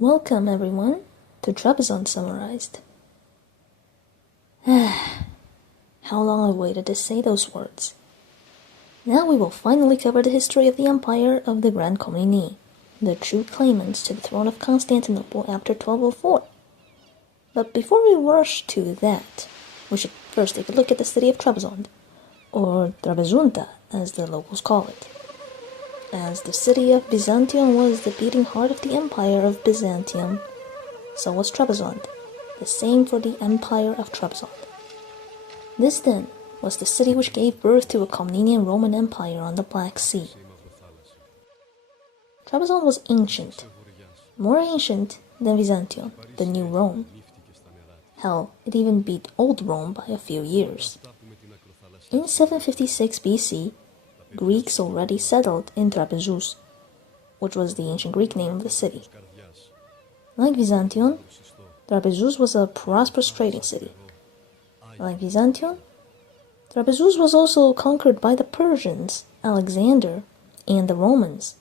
Welcome everyone to Trebizond Summarized. How long I've waited to say those words. Now we will finally cover the history of the Empire of the Grand Komnenoi, the true claimants to the throne of Constantinople after 1204. But before we rush to that, we should first take a look at the city of Trebizond, or Trapezunta as the locals call it. As the city of Byzantium was the beating heart of the Empire of Byzantium, so was Trebizond, the same for the Empire of Trebizond. This then was the city which gave birth to a Ionian Roman Empire on the Black Sea. Trebizond was ancient, more ancient than Byzantium, the new Rome. Hell, it even beat old Rome by a few years. In 756 BC, Greeks already settled in Trapezus, which was the ancient Greek name of the city. Like Byzantium, Trapezus was a prosperous trading city. Like Byzantium, Trapezus was also conquered by the Persians, Alexander, and the Romans,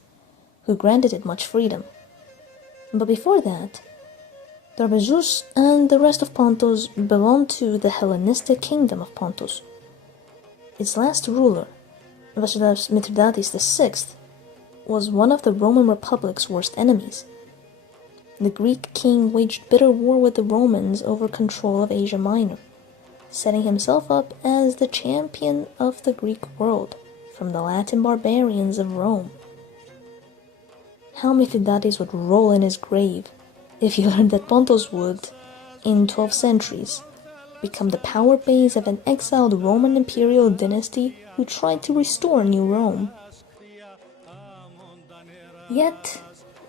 who granted it much freedom. But before that, Trapezus and the rest of Pontos belonged to the Hellenistic kingdom of Pontos. Its last ruler, Mithridates VI, was one of the Roman Republic's worst enemies. The Greek king waged bitter war with the Romans over control of Asia Minor, setting himself up as the champion of the Greek world from the Latin barbarians of Rome. How Mithridates would roll in his grave if he learned that Pontos would, in 12 centuries, become the power base of an exiled Roman imperial dynasty who tried to restore New Rome. Yet,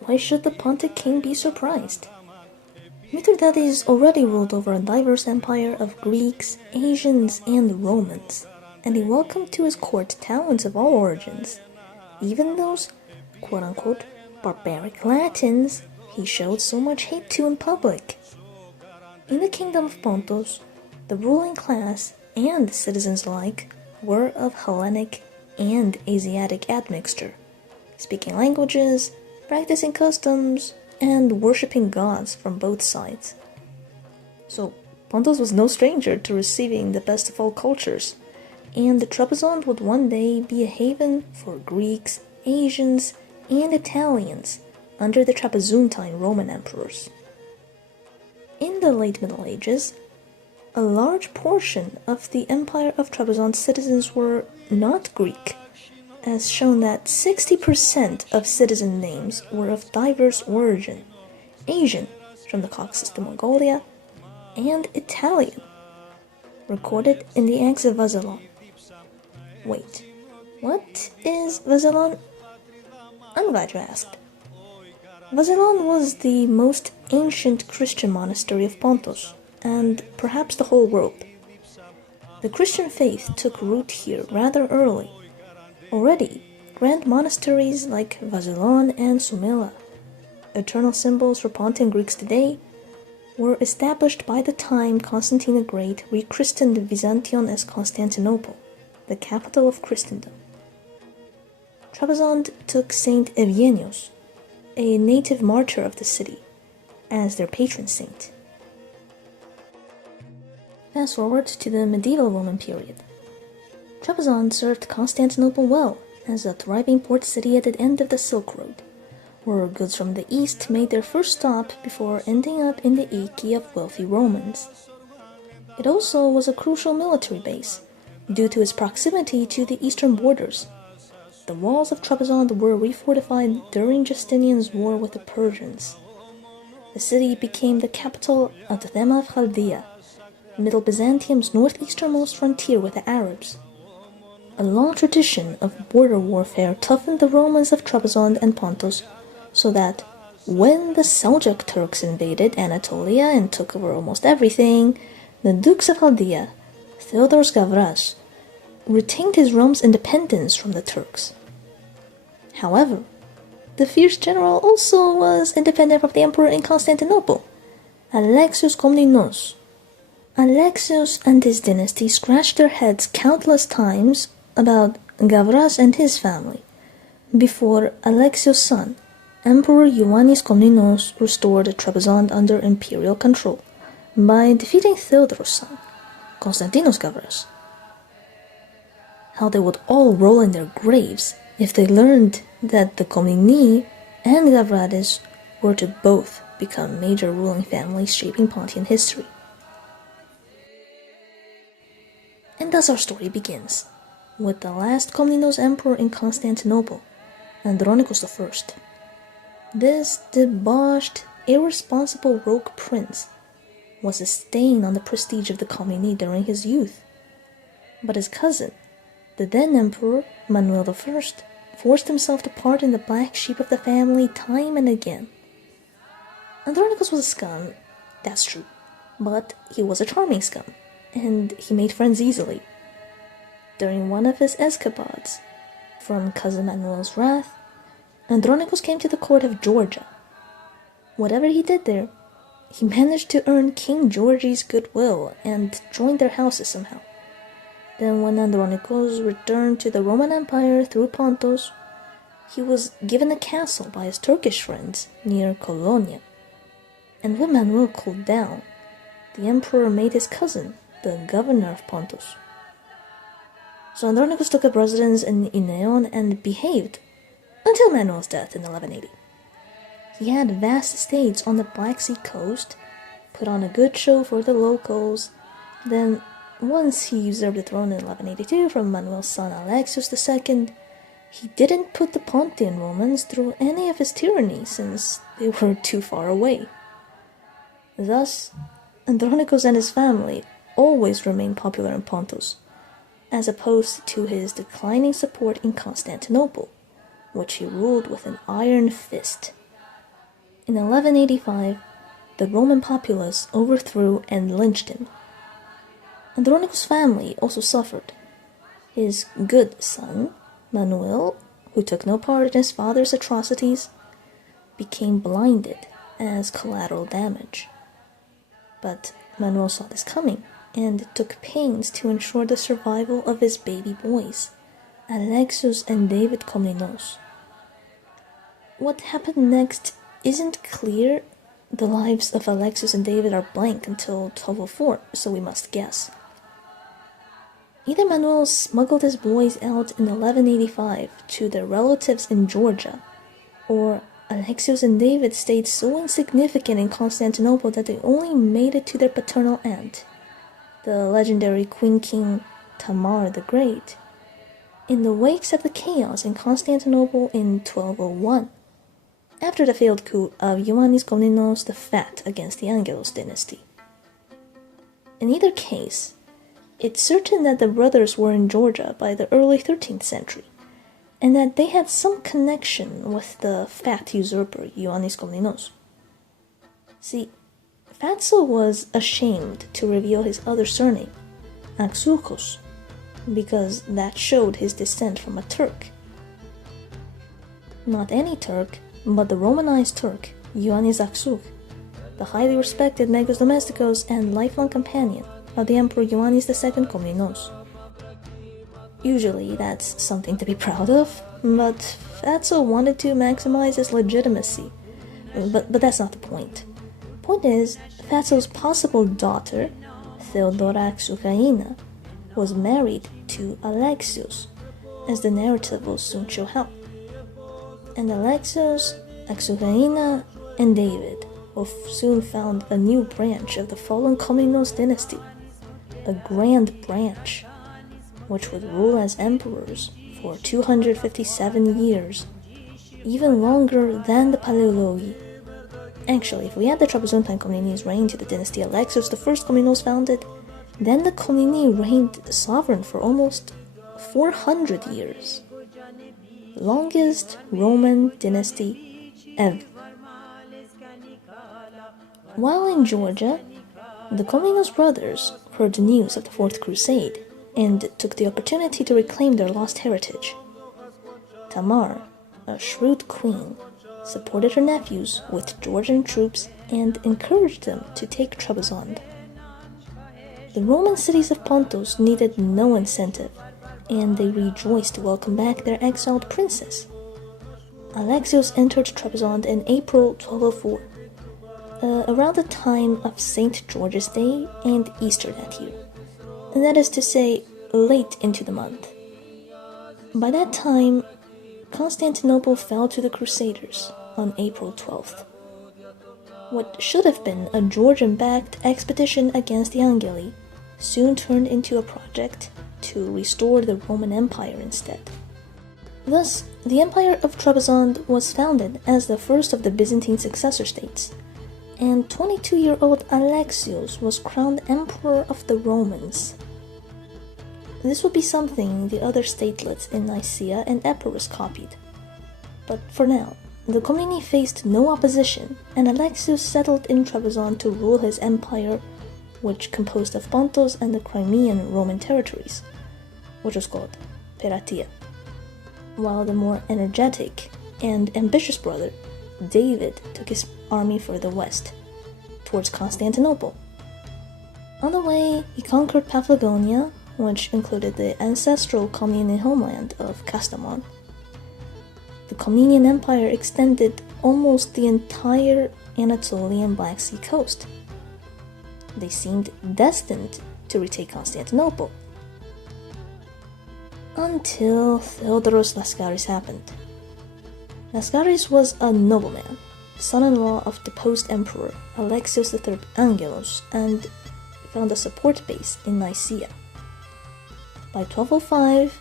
why should the Pontic king be surprised? Mithridates already ruled over a diverse empire of Greeks, Asians, and Romans, and he welcomed to his court talents of all origins. Even those, quote-unquote, barbaric Latins he showed so much hate to in public. In the kingdom of Pontos, the ruling class and citizens alike were of Hellenic and Asiatic admixture, speaking languages, practicing customs, and worshipping gods from both sides. So, Pontos was no stranger to receiving the best of all cultures, and the Trebizond would one day be a haven for Greeks, Asians, and Italians under the Trapezuntine Roman Emperors. In the late Middle Ages, a large portion of the Empire of Trebizond citizens were not Greek, as shown that 60% of citizen names were of diverse origin: Asian, from the Caucasus to Mongolia, and Italian, recorded in the Acts of Vazelon. Wait, what is Vazelon? I'm glad you asked. Vazelon was the most ancient Christian monastery of Pontos, and perhaps the whole world. The Christian faith took root here rather early. Already, grand monasteries like Vazelon and Sumela, eternal symbols for Pontian Greeks today, were established by the time Constantine the Great rechristened Byzantium as Constantinople, the capital of Christendom. Trebizond took Saint Eugenius, a native martyr of the city, as their patron saint. Fast forward to the medieval Roman period. Trebizond served Constantinople well as a thriving port city at the end of the Silk Road, where goods from the east made their first stop before ending up in the Iki of wealthy Romans. It also was a crucial military base, due to its proximity to the eastern borders. The walls of Trebizond were refortified during Justinian's war with the Persians. The city became the capital of the Thema of Chaldea, Middle Byzantium's northeasternmost frontier with the Arabs. A long tradition of border warfare toughened the Romans of Trebizond and Pontos, so that when the Seljuk Turks invaded Anatolia and took over almost everything, the Dukes of Chaldea, Theodorus Gavras, retained his realm's independence from the Turks. However, the fierce general also was independent from the emperor in Constantinople, Alexios Komnenos. Alexios and his dynasty scratched their heads countless times about Gavras and his family, before Alexios' son, Emperor Ioannes Komnenos restored Trebizond under imperial control by defeating Theodorus' son, Konstantinos Gavaras. How they would all roll in their graves if they learned that the Komneni and Gavradis were to both become major ruling families shaping Pontian history. And thus our story begins, with the last Komnenos emperor in Constantinople, Andronikos I. This debauched, irresponsible rogue prince was a stain on the prestige of the Komneni during his youth. But his cousin, the then emperor Manuel I, forced himself to pardon the black sheep of the family time and again. Andronikos was a scum, that's true, but he was a charming scum, and he made friends easily. During one of his escapades from cousin Manuel's wrath, Andronikos came to the court of Georgia. Whatever he did there, he managed to earn King Georgi's goodwill and joined their houses somehow. Then when Andronikos returned to the Roman Empire through Pontos, he was given a castle by his Turkish friends near Colonia. And when Manuel cooled down, the emperor made his cousin the governor of Pontos. So Andronikos took up residence in Ioannina and behaved until Manuel's death in 1180. He had vast estates on the Black Sea coast, put on a good show for the locals. Then, once he usurped the throne in 1182 from Manuel's son Alexios II, he didn't put the Pontian Romans through any of his tyranny since they were too far away. Thus, Andronikos and his family always remained popular in Pontos, as opposed to his declining support in Constantinople, which he ruled with an iron fist. In 1185, the Roman populace overthrew and lynched him. Andronikos' family also suffered. His good son, Manuel, who took no part in his father's atrocities, became blinded as collateral damage. But Manuel saw this coming and took pains to ensure the survival of his baby boys, Alexios and David Komnenos. What happened next isn't clear. The lives of Alexios and David are blank until 1204, so we must guess. Either Manuel smuggled his boys out in 1185 to their relatives in Georgia, or Alexios and David stayed so insignificant in Constantinople that they only made it to their paternal aunt, the legendary Queen King Tamar the Great, in the wakes of the chaos in Constantinople in 1201, after the failed coup of Ioannes Komnenos the Fat against the Angelos dynasty. In either case, it's certain that the brothers were in Georgia by the early 13th century, and that they had some connection with the fat usurper Ioannes Komnenos. See, Fatso was ashamed to reveal his other surname, Axouchos, because that showed his descent from a Turk. Not any Turk, but the Romanized Turk, Ioannes Axouch, the highly respected Megas Domesticos and lifelong companion of the Emperor Ioannes II Komnenos. Usually that's something to be proud of, but Fatso wanted to maximize his legitimacy. But that's not the point. The point is, Fatso's possible daughter, Theodora Axouchaina, was married to Alexios, as the narrative will soon show how. And Alexios, Axouchaina, and David will soon found a new branch of the fallen Komnenos dynasty, a grand branch, which would rule as emperors for 257 years, even longer than the Palaiologi. Actually, if we add the Trapezuntine Komneni's reign to the dynasty Alexios I Komnenos founded, then the Komneni reigned sovereign for almost 400 years. Longest Roman dynasty ever. While in Georgia, the Komnenos brothers heard the news of the Fourth Crusade and took the opportunity to reclaim their lost heritage. Tamar, a shrewd queen, supported her nephews with Georgian troops and encouraged them to take Trebizond. The Roman cities of Pontos needed no incentive, and they rejoiced to welcome back their exiled princess. Alexios entered Trebizond in April 1204, around the time of St. George's Day and Easter that year, and that is to say, late into the month. By that time, Constantinople fell to the Crusaders on April 12th. What should have been a Georgian-backed expedition against the Angeli soon turned into a project to restore the Roman Empire instead. Thus, the Empire of Trebizond was founded as the first of the Byzantine successor states, and 22-year-old Alexios was crowned Emperor of the Romans. This would be something the other statelets in Nicaea and Epirus copied. But for now, the Komneni faced no opposition, and Alexios settled in Trebizond to rule his empire, which composed of Pontos and the Crimean Roman territories, which was called Peratia, while the more energetic and ambitious brother, David, took his army further west, towards Constantinople. On the way, he conquered Paphlagonia, which included the ancestral Komnene homeland of Kastamon. The Komnenian Empire extended almost the entire Anatolian Black Sea coast. They seemed destined to retake Constantinople. Until Theodoros Laskaris happened. Laskaris was a nobleman, son-in-law of deposed emperor Alexios III Angelos, and found a support base in Nicaea. By 1205,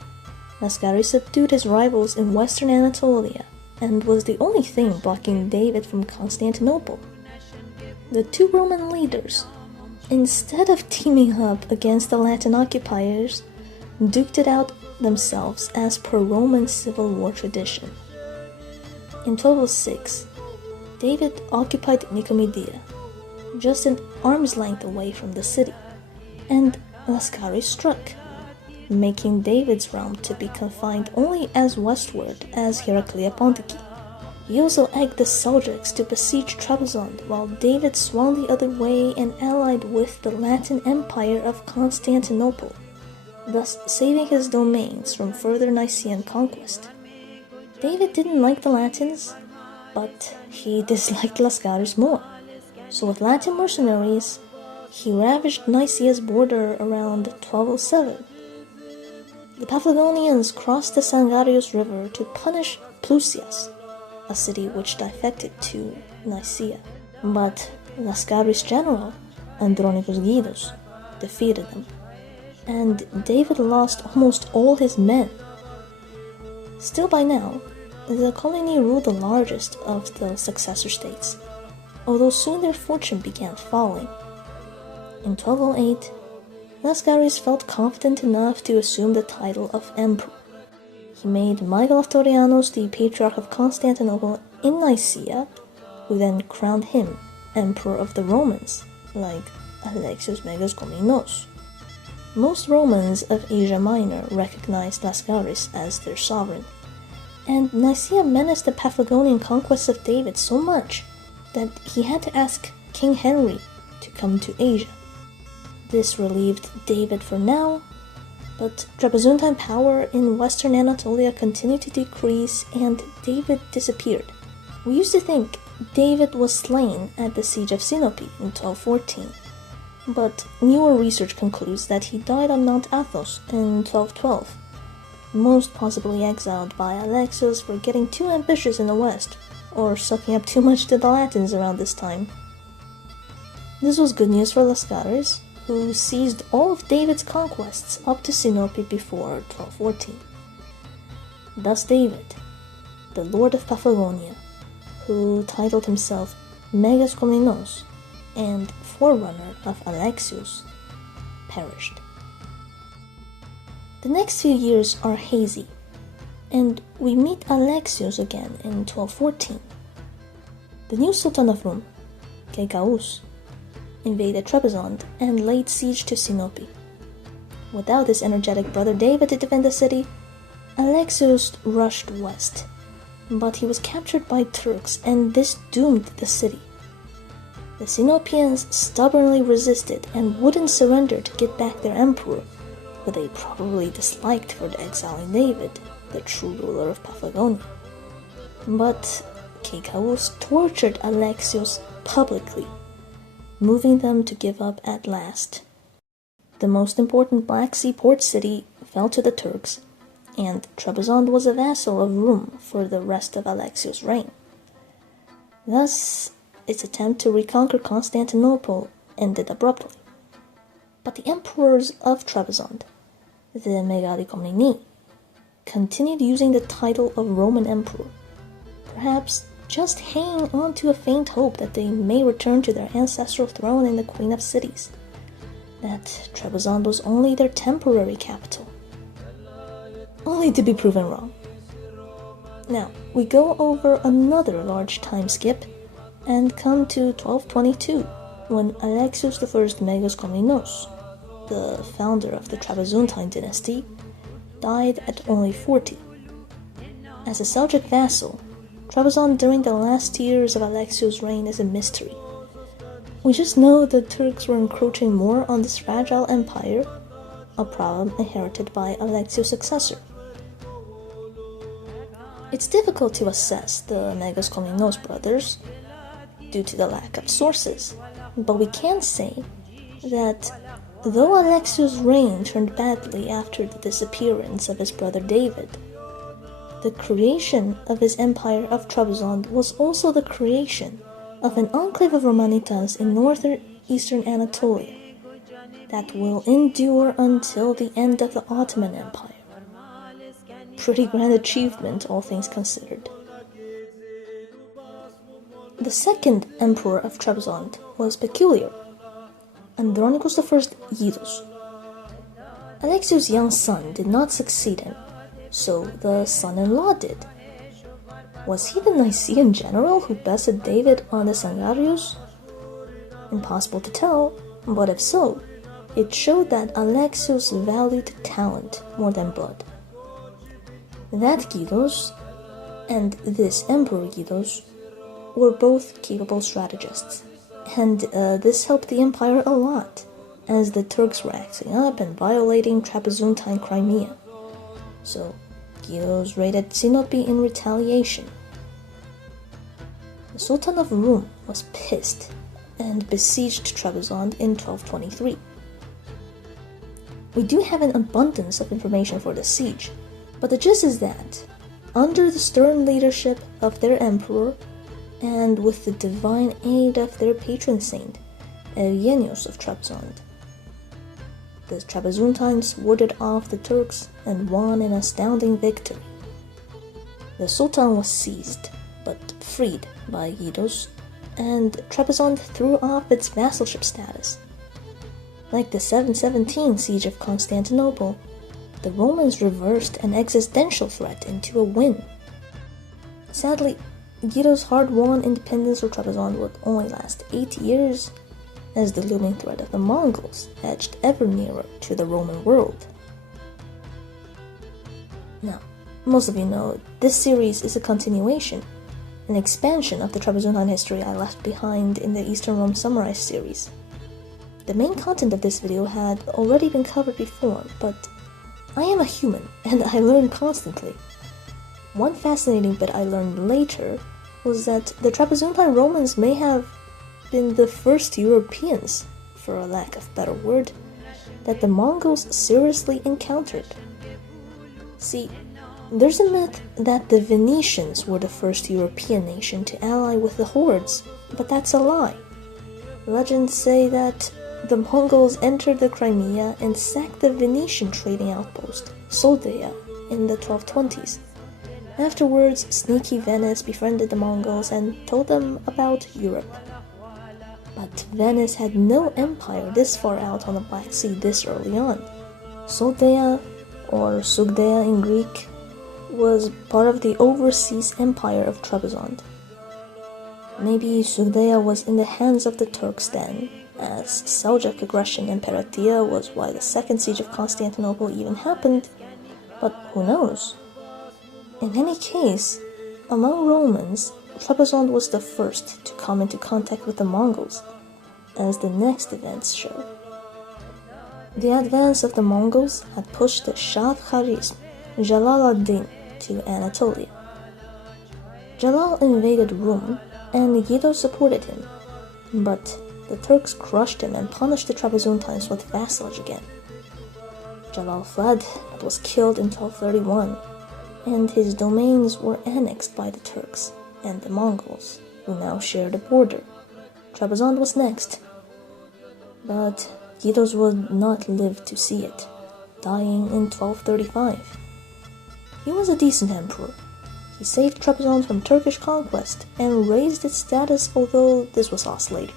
Laskaris subdued his rivals in western Anatolia and was the only thing blocking David from Constantinople. The two Roman leaders, instead of teaming up against the Latin occupiers, duked it out themselves as per Roman Civil War tradition. In 1206, David occupied Nicomedia, just an arm's length away from the city, and Laskaris struck, making David's realm to be confined only as westward as Heraclea Pontic. He also egged the Seljuks to besiege Trebizond, while David swung the other way and allied with the Latin Empire of Constantinople, thus saving his domains from further Nicaean conquest. David didn't like the Latins, but he disliked Laskaris more, so with Latin mercenaries, he ravaged Nicaea's border around 1207. The Paphlagonians crossed the Sangarius River to punish Plusias, a city which defected to Nicaea, but Laskaris' general, Andronikos I defeated them, and David lost almost all his men. Still by now, the Komneni ruled the largest of the successor states, although soon their fortune began falling. In 1208, Laskaris felt confident enough to assume the title of emperor. He made Michael Torianos the Patriarch of Constantinople in Nicaea, who then crowned him Emperor of the Romans, like Alexios Megas Komnenos. Most Romans of Asia Minor recognized Laskaris as their sovereign, and Nicaea menaced the Paphlagonian conquests of David so much that he had to ask King Henry to come to Asia. This relieved David for now, but Trapezuntine power in western Anatolia continued to decrease and David disappeared. We used to think David was slain at the siege of Sinope in 1214, but newer research concludes that he died on Mount Athos in 1212, most possibly exiled by Alexios for getting too ambitious in the west, or sucking up too much to the Latins around this time. This was good news for Laskaris, who seized all of David's conquests up to Sinope before 1214. Thus David, the Lord of Paphlagonia, who titled himself Megas Komnenos and forerunner of Alexios, perished. The next few years are hazy, and we meet Alexios again in 1214. The new Sultan of Rum, Geco-Laz, invaded Trebizond and laid siege to Sinope. Without his energetic brother David to defend the city, Alexios rushed west, but he was captured by Turks and this doomed the city. The Sinopians stubbornly resisted and wouldn't surrender to get back their emperor, who they probably disliked for exiling David, the true ruler of Paphlagonia. But Keikaus tortured Alexios publicly, moving them to give up at last. The most important Black Sea port city fell to the Turks, and Trebizond was a vassal of Rum for the rest of Alexios' reign. Thus, its attempt to reconquer Constantinople ended abruptly. But the emperors of Trebizond, the Megaloi Komnenoi, continued using the title of Roman Emperor, perhaps just hanging on to a faint hope that they may return to their ancestral throne in the Queen of Cities, that Trebizond was only their temporary capital, only to be proven wrong. Now, we go over another large time skip and come to 1222, when Alexios I Megas Komnenos, the founder of the Trapezuntine Dynasty, died at only 40. As a Seljuk vassal, Trebizond during the last years of Alexios' reign is a mystery. We just know the Turks were encroaching more on this fragile empire, a problem inherited by Alexios' successor. It's difficult to assess the Megas Komnenos brothers due to the lack of sources, but we can say that though Alexios' reign turned badly after the disappearance of his brother David, the creation of his Empire of Trebizond was also the creation of an enclave of Romanitas in northern eastern Anatolia that will endure until the end of the Ottoman Empire. Pretty grand achievement, all things considered. The second emperor of Trebizond was peculiar, Andronikos I Komnenos. Alexios' young son did not succeed him, so the son-in-law did. Was he the Nicaean general who bested David on the Sangarius? Impossible to tell, but if so, it showed that Alexios valued talent more than blood. That Komnenos and this Emperor Komnenos were both capable strategists, and this helped the empire a lot, as the Turks were acting up and violating Trapezuntine Crimea. So Komnenos raided Sinope in retaliation. The Sultan of Rum was pissed and besieged Trebizond in 1223. We do have an abundance of information for the siege, but the gist is that, under the stern leadership of their emperor, and with the divine aid of their patron saint, Eugenius of Trebizond, the Trapezuntines warded off the Turks and won an astounding victory. The Sultan was seized, but freed by Komnenos, and Trebizond threw off its vassalship status. Like the 717 siege of Constantinople, the Romans reversed an existential threat into a win. Sadly, Komnenos' hard-won independence of Trebizond would only last 8 years, as the looming threat of the Mongols edged ever nearer to the Roman world. Now, most of you know this series is a continuation, an expansion of the Trapezuntine history I left behind in the Eastern Rome Summarized series. The main content of this video had already been covered before, but I am a human and I learn constantly. One fascinating bit I learned later was that the Trapezuntine Romans may have been the first Europeans, for a lack of a better word, that the Mongols seriously encountered. See, there's a myth that the Venetians were the first European nation to ally with the hordes, but that's a lie. Legends say that the Mongols entered the Crimea and sacked the Venetian trading outpost, Soldeia, in the 1220s. Afterwards, sneaky Venice befriended the Mongols and told them about Europe. But Venice had no empire this far out on the Black Sea this early on. Soldeia, or Sugdeia in Greek, was part of the overseas Empire of Trebizond. Maybe Sugdeia was in the hands of the Turks then, as Seljuk aggression in Peratia was why the second siege of Constantinople even happened, but who knows? In any case, among Romans, Trebizond was the first to come into contact with the Mongols, as the next events show. The advance of the Mongols had pushed the Shah of Kharizm, Jalal ad-Din, to Anatolia. Jalal invaded Rome, and Guido supported him, but the Turks crushed him and punished the Trapezuntines with vassalage again. Jalal fled, but was killed in 1231, and his domains were annexed by the Turks and the Mongols, who now shared a border. Trebizond was next, but Guido would not live to see it, dying in 1235. He was a decent emperor. He saved Trebizond from Turkish conquest and raised its status, although this was lost later.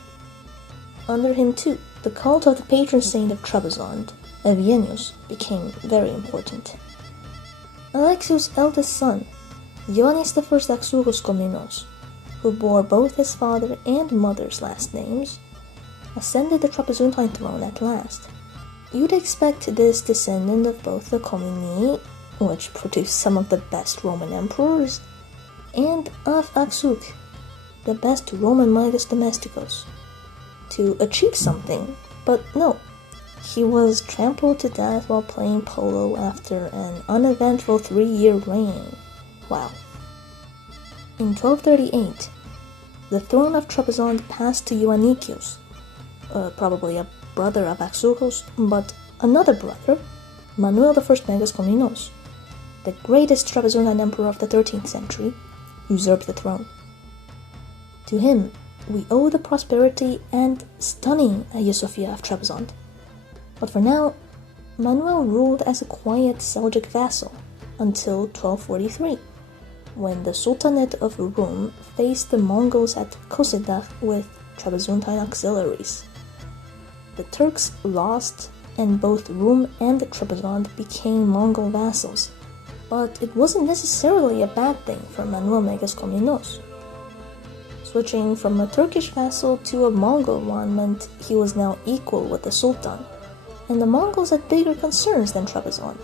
Under him too, the cult of the patron saint of Trebizond, Eugenius, became very important. Alexius' eldest son, Ioannes I Komnenos, who bore both his father and mother's last names, ascended the Trapezuntine throne at last. You'd expect this descendant of both the Komnenoi, which produced some of the best Roman emperors, and of Aksuk, the best Roman Megas Domesticos, to achieve something, but no. He was trampled to death while playing polo after an uneventful 3-year reign. Wow. In 1238, the throne of Trebizond passed to Ioannikos, probably a brother of Aksukos, but another brother, Manuel I Megas Komnenos, the greatest Trapezuntine emperor of the 13th century, usurped the throne. To him, we owe the prosperity and stunning Hagia Sophia of Trebizond. But for now, Manuel ruled as a quiet Seljuk vassal until 1243, when the Sultanate of Rum faced the Mongols at Kosedah with Trapezuntine auxiliaries. The Turks lost, and both Rum and Trebizond became Mongol vassals, but it wasn't necessarily a bad thing for Manuel Megas Komnenos. Switching from a Turkish vassal to a Mongol one meant he was now equal with the Sultan, and the Mongols had bigger concerns than Trebizond.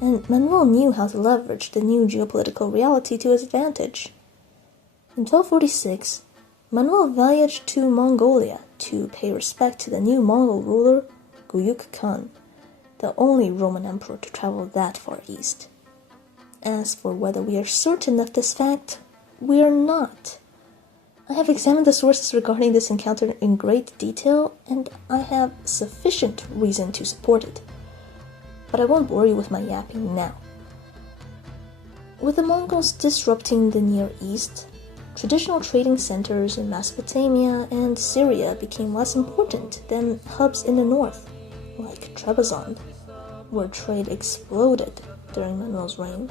And Manuel knew how to leverage the new geopolitical reality to his advantage. In 1246, Manuel voyaged to Mongolia to pay respect to the new Mongol ruler, Guyuk Khan, the only Roman emperor to travel that far east. As for whether we are certain of this fact, we are not. I have examined the sources regarding this encounter in great detail, and I have sufficient reason to support it. But I won't bore you with my yapping now. With the Mongols disrupting the Near East, traditional trading centers in Mesopotamia and Syria became less important than hubs in the north, like Trebizond, where trade exploded during Manuel's reign.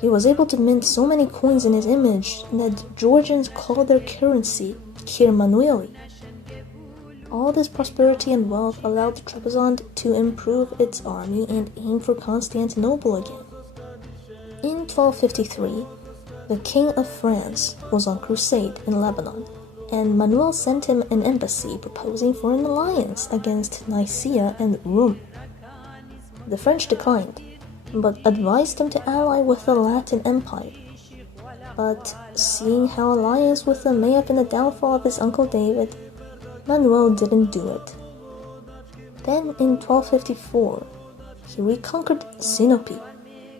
He was able to mint so many coins in his image that Georgians called their currency Kir Manueli. All this prosperity and wealth allowed Trebizond to improve its army and aim for Constantinople again. In 1253, the King of France was on crusade in Lebanon, and Manuel sent him an embassy proposing for an alliance against Nicaea and Rome. The French declined, but advised him to ally with the Latin Empire. But seeing how alliance with them may have been the downfall of his uncle David, Manuel didn't do it. Then in 1254, he reconquered Sinope,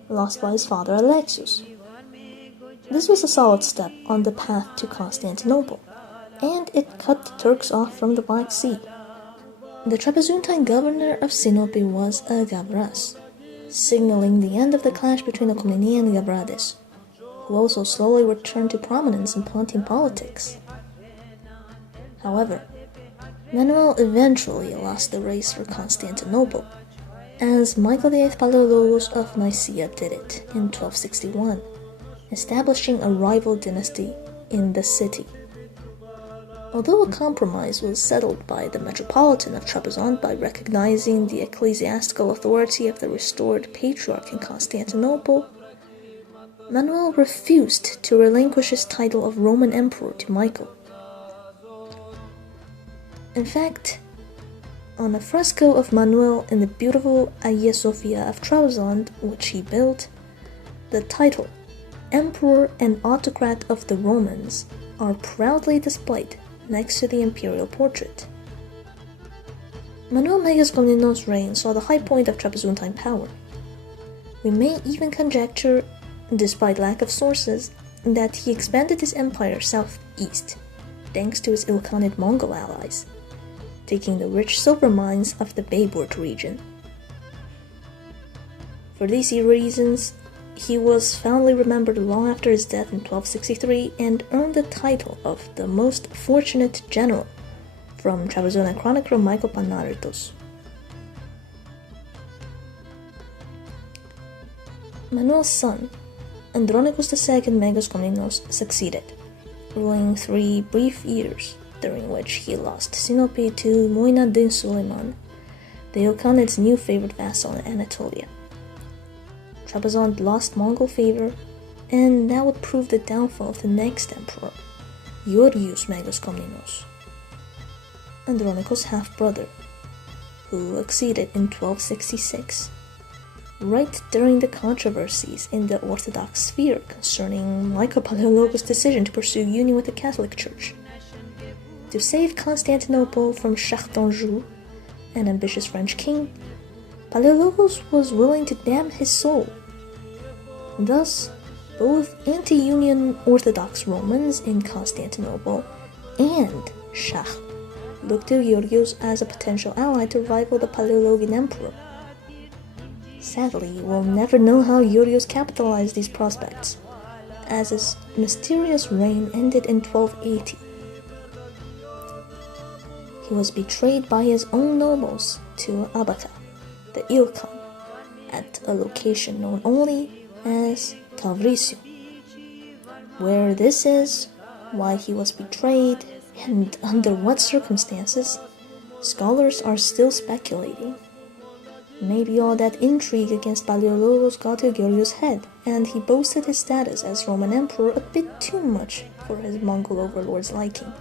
lost by his father Alexius. This was a solid step on the path to Constantinople, and it cut the Turks off from the Black Sea. The Trapezuntine governor of Sinope was a Gavras, signaling the end of the clash between the Komneni and Gavrades, who also slowly returned to prominence in Pontian politics. However, Manuel eventually lost the race for Constantinople, as Michael VIII Palaiologos of Nicaea did it in 1261, establishing a rival dynasty in the city. Although a compromise was settled by the Metropolitan of Trebizond by recognizing the ecclesiastical authority of the restored patriarch in Constantinople, Manuel refused to relinquish his title of Roman Emperor to Michael. In fact, on a fresco of Manuel in the beautiful Hagia Sophia of Trebizond, which he built, the title, Emperor and Autocrat of the Romans, are proudly displayed next to the imperial portrait. Manuel Megas Komnenos' reign saw the high point of Trapezuntine power. We may even conjecture despite lack of sources, that he expanded his empire southeast, thanks to his ill-counted Mongol allies, taking the rich silver mines of the Bayburt region. For these reasons, he was fondly remembered long after his death in 1263 and earned the title of the most fortunate general from Trapezuntine chronicler Michael Panaretos. Manuel's son, Andronikos II Megas Komnenos, succeeded, ruling 3 brief years, during which he lost Sinope to Mu'in Suleiman, the Ilkhanid's new favorite vassal in Anatolia. Trebizond lost Mongol favor, and that would prove the downfall of the next emperor, Ioannes Megas Komnenos, Andronikos' half-brother, who acceded in 1266, right during the controversies in the Orthodox sphere concerning Michael Palaiologos' decision to pursue union with the Catholic Church. To save Constantinople from Shah d'Anjou, an ambitious French king, Palaiologos was willing to damn his soul. Thus, both anti-union Orthodox Romans in Constantinople and Shah looked to Ioannes as a potential ally to rival the Palaiologan Emperor. Sadly, we'll never know how Ioannes capitalized these prospects, as his mysterious reign ended in 1280. He was betrayed by his own nobles to Abaka, the Ilkhan, at a location known only as Tavrisium. Where this is, why he was betrayed, and under what circumstances, scholars are still speculating. Maybe all that intrigue against Palaiologos got to Ioannes' head, and he boasted his status as Roman Emperor a bit too much for his Mongol overlord's liking,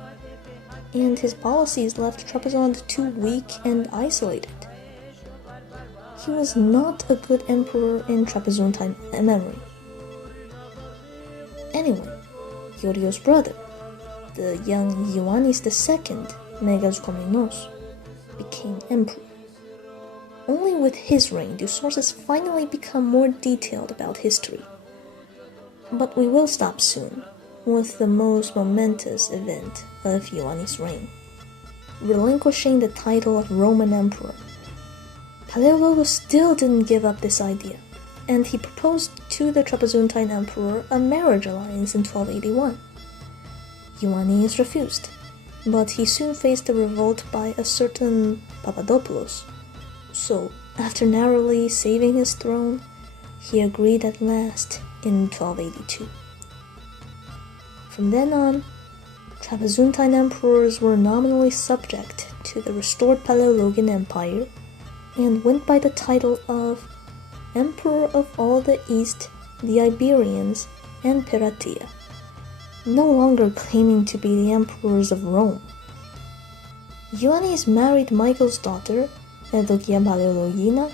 and his policies left Trebizond too weak and isolated. He was not a good emperor in Trapezuntine memory. Anyway, Ioannes' brother, the young Ioannes II Megas Komnenos, became emperor. Only with his reign do sources finally become more detailed about history. But we will stop soon with the most momentous event of Ioannes' reign, relinquishing the title of Roman Emperor. Palaiologos still didn't give up this idea, and he proposed to the Trapezuntine Emperor a marriage alliance in 1281. Ioannes refused, but he soon faced a revolt by a certain Papadopoulos. So, after narrowly saving his throne, he agreed at last in 1282. From then on, Trapezuntine emperors were nominally subject to the restored Palaiologan Empire and went by the title of Emperor of all the East, the Iberians, and Peratia, no longer claiming to be the emperors of Rome. Ioannes married Michael's daughter, Eudokia Palaiologina,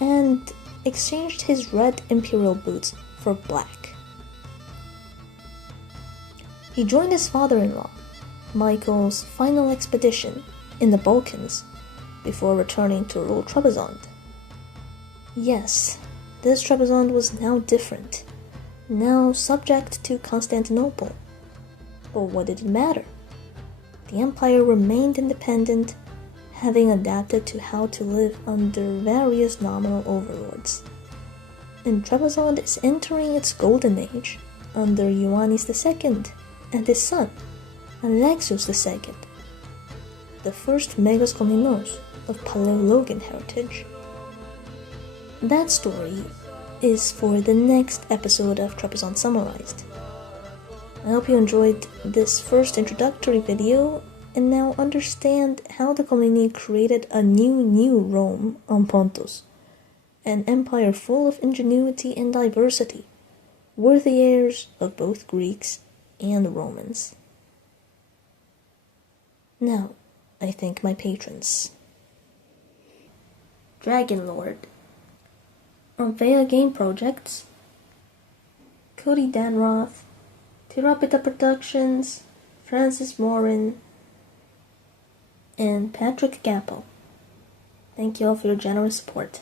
and exchanged his red imperial boots for black. He joined his father-in-law, Michael's final expedition in the Balkans, before returning to rule Trebizond. Yes, this Trebizond was now different, now subject to Constantinople. But what did it matter? The empire remained independent, having adapted to how to live under various nominal overlords. And Trebizond is entering its golden age under Ioannes II and his son, Alexios II, the first Megas Komnenos of Palaiologan heritage. That story is for the next episode of Trapezund Summarized. I hope you enjoyed this first introductory video and now understand how the Komneni created a new Rome on Pontos, an empire full of ingenuity and diversity, worthy heirs of both Greeks and Romans. Now, I thank my patrons. Dragon Lord, Orvea Game Projects, Cody Danroth, Tirapita Productions, Francis Morin, and Patrick Gappo. Thank you all for your generous support.